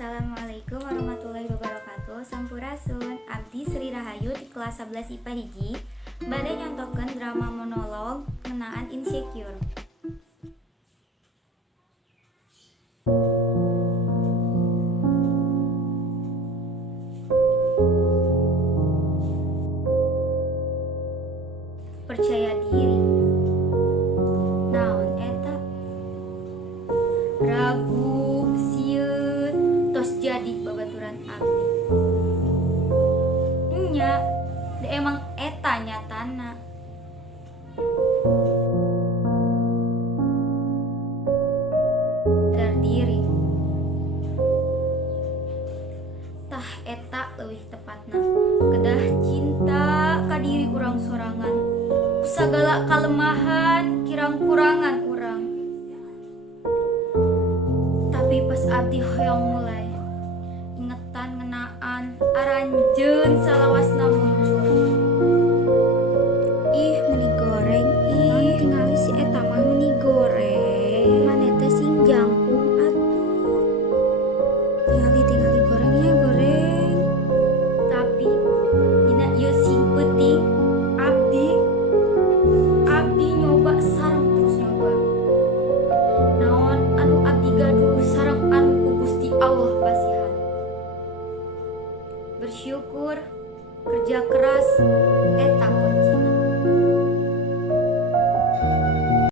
Assalamualaikum warahmatullahi wabarakatuh. Sampurasun. Abdi Sri Rahayu di kelas 11 IPA hiji. Bade nyontokeun drama monolog ngenaan insecure. Percaya diri. Naon eta? Ragu, sieun, tos jadi babaturan abdi. Nya, emang eta nyatana. Terdiri. Tah eta leuwih tepatna. Kedah cinta ka diri urang sorangan. Sagala kalemahan kirang kurangan urang. Tapi pas abdi hoyong mulai ingetan ngenaan aranjeun salawasna muncul. Ih, meni goreng, ih tingali si eta mah meni goreng. Mane teh sing jangkung atuh. Tingali gorengnya goreng. Tapi dina ieu sing peuting abdi nyoba sareng terus nyoba. Naon anu abdi gaduh sareng anu ku Gusti Allah basihan. Bersyukur, kerja keras eta kunci.